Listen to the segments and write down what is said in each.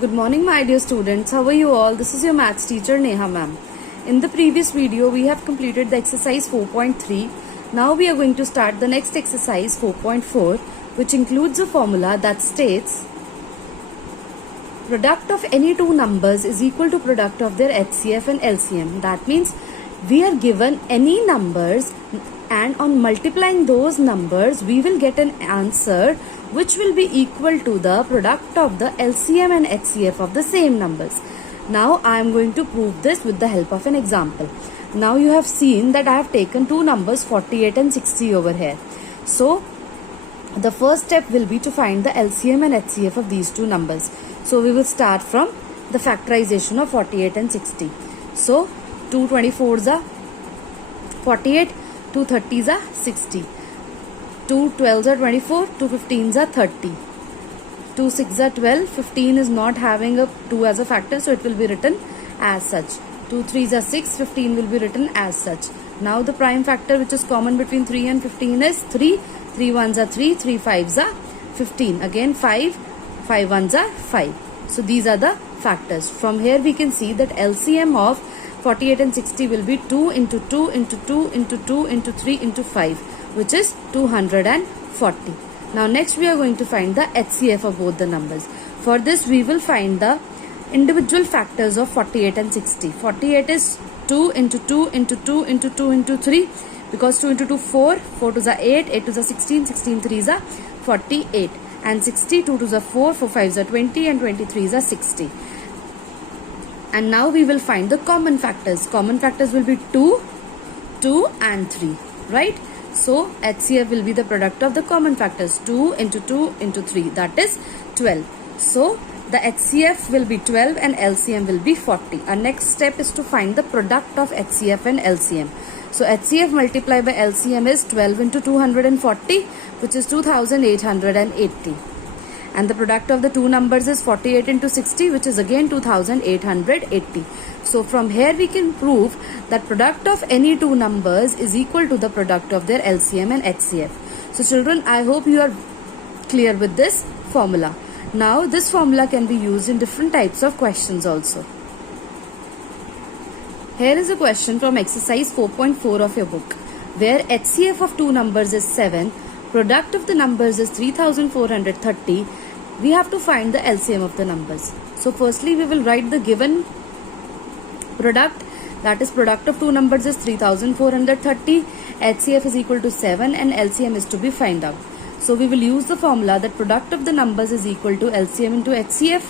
Good morning, my dear students. How are you all? This is your maths teacher Neha ma'am. In the previous video, we have completed the exercise 4.3. Now we are going to start the next exercise 4.4, which includes a formula that states product of any two numbers is equal to product of their HCF and LCM. That means we are given any numbers, and on multiplying those numbers we will get an answer which will be equal to the product of the LCM and HCF of the same numbers. Now I am going to prove this with the help of an example. Now you have seen that I have taken two numbers 48 and 60 over here. So the first step will be to find the LCM and HCF of these two numbers. So we will start from the factorization of 48 and 60. So 2 24s are 48, 2 30s are 60, 2 12s are 24, 2 15s are 30, 2 6s are 12, 15 is not having a 2 as a factor, so it will be written as such. 2 3s are 6, 15 will be written as such. Now the prime factor which is common between 3 and 15 is 3, 3 1s are 3, 3 5s are 15, again 5, 5 1s are 5. So these are the factors. From here we can see that LCM of 48 and 60 will be 2 into 2 into 2 into 2 into 3 into 5, which is 240. Now next we are going to find the HCF of both the numbers. For this we will find the individual factors of 48 and 60. 48 is 2 into 2 into 2 into 2 into 3, because 2 into 2 4, 4 2s are 8, 8 2s are 16, 16 3s are 48, and 60 2 2s are 4, 4 5s are 20, and 23s are 60. And now we will find the common factors. Common factors will be 2, 2 and 3, right? So HCF will be the product of the common factors, 2 into 2 into 3, that is 12. So the HCF will be 12 and LCM will be 40. Our next step is to find the product of HCF and LCM. So HCF multiplied by LCM is 12 into 240, which is 2880. And the product of the two numbers is 48 into 60, which is again 2880. So from here we can prove that product of any two numbers is equal to the product of their LCM and HCF. So children, I hope you are clear with this formula. Now this formula can be used in different types of questions also. Here is a question from exercise 4.4 of your book, where HCF of two numbers is 7, product of the numbers is 3430. We have to find the LCM of the numbers. So firstly we will write the given product, that is product of two numbers is 3430, HCF is equal to 7 and LCM is to be found out. So we will use the formula that product of the numbers is equal to LCM into HCF,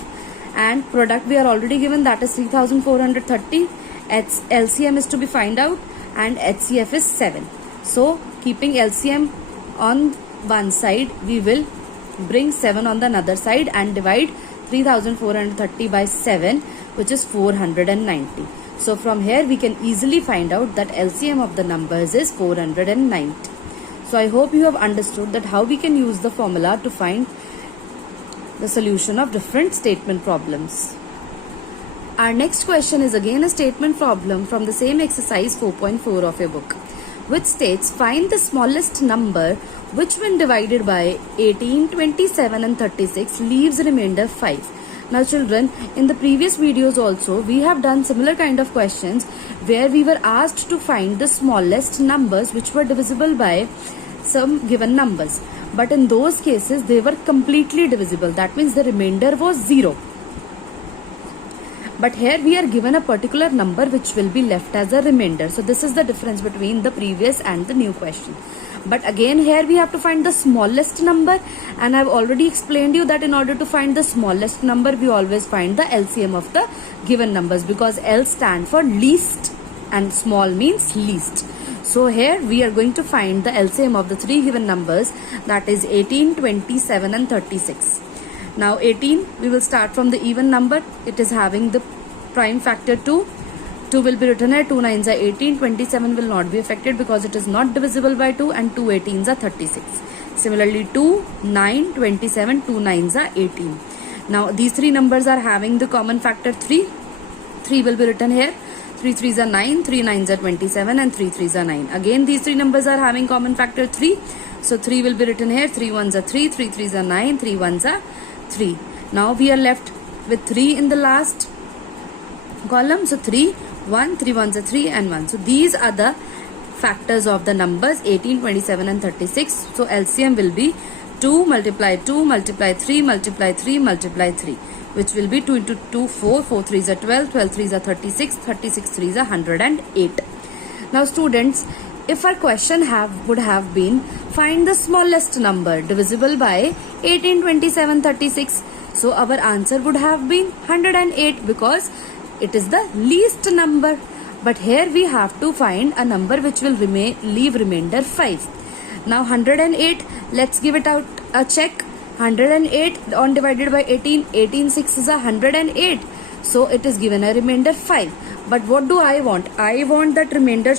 and product we are already given, that is 3430, LCM is to be found out, and HCF is 7. So keeping LCM on one side, we will bring 7 on the another side and divide 3430 by 7, which is 490. So from here we can easily find out that LCM of the numbers is 490. So I hope you have understood that how we can use the formula to find the solution of different statement problems. Our next question is again a statement problem from the same exercise 4.4 of your book, which states find the smallest number which when divided by 18, 27 and 36 leaves remainder 5. Now children, in the previous videos also we have done similar kind of questions where we were asked to find the smallest numbers which were divisible by some given numbers. But in those cases they were completely divisible. That means the remainder was 0. But here we are given a particular number which will be left as a remainder. So this is the difference between the previous and the new question. But again here we have to find the smallest number, and I have already explained you that in order to find the smallest number we always find the LCM of the given numbers, because L stand for least and small means least. So here we are going to find the LCM of the three given numbers, that is 18, 27 and 36. Now 18, we will start from the even number. It is having the prime factor 2. 2 will be written here, 2 9s are 18, 27 will not be affected because it is not divisible by 2, and 2 18s are 36. Similarly 2, 9, 27, 2 9s are 18. Now these three numbers are having the common factor 3. 3 will be written here, 3 3s are 9, 3 9s are 27 and 3 3s are 9. Again these three numbers are having common factor 3. So 3 will be written here, 3 1s are 3, 3 3s are 9, 3 1s are 3. Now we are left with 3 in the last column. So 3, 1, 3 ones are 3 and 1. So these are the factors of the numbers 18, 27 and 36. So LCM will be 2 multiply 2 multiply 3 multiply 3 multiply 3, which will be 2 into 2, 4, 4 3s are 12, 12 3s are 36, 36 3s are 108. Now students, if our question would have been find the smallest number divisible by 18, 27, 36. So our answer would have been 108 because it is the least number. But here we have to find a number which will leave remainder 5. Now 108, let's give it out a check. 108 on divided by 18, 18 6 is 108. So it is given a remainder 5. But what do I want? I want that remainder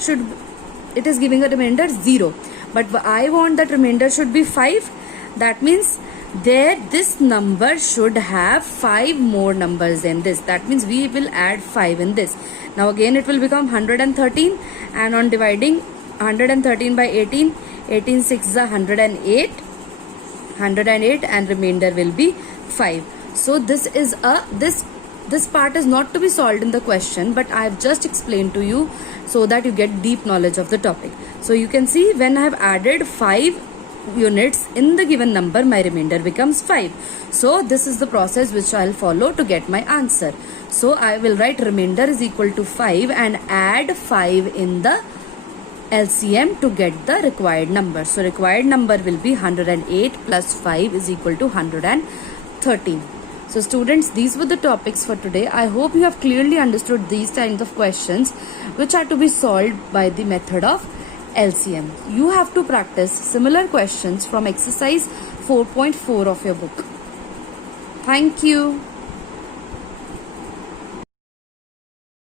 it is giving a remainder 0. But I want that remainder should be 5. That means this number should have 5 more numbers than this. That means we will add 5 in this. Now again it will become 113, and on dividing 113 by 18, 18 6 is 108, and remainder will be 5. So this part is not to be solved in the question, but I have just explained to you so that you get deep knowledge of the topic. So you can see when I have added 5 units in the given number, my remainder becomes 5. So this is the process which I will follow to get my answer. So I will write remainder is equal to 5 and add 5 in the LCM to get the required number. So required number will be 108 plus 5 is equal to 113. So students, these were the topics for today. I hope you have clearly understood these kinds of questions which are to be solved by the method of LCM. You have to practice similar questions from exercise 4.4 of your book. Thank you.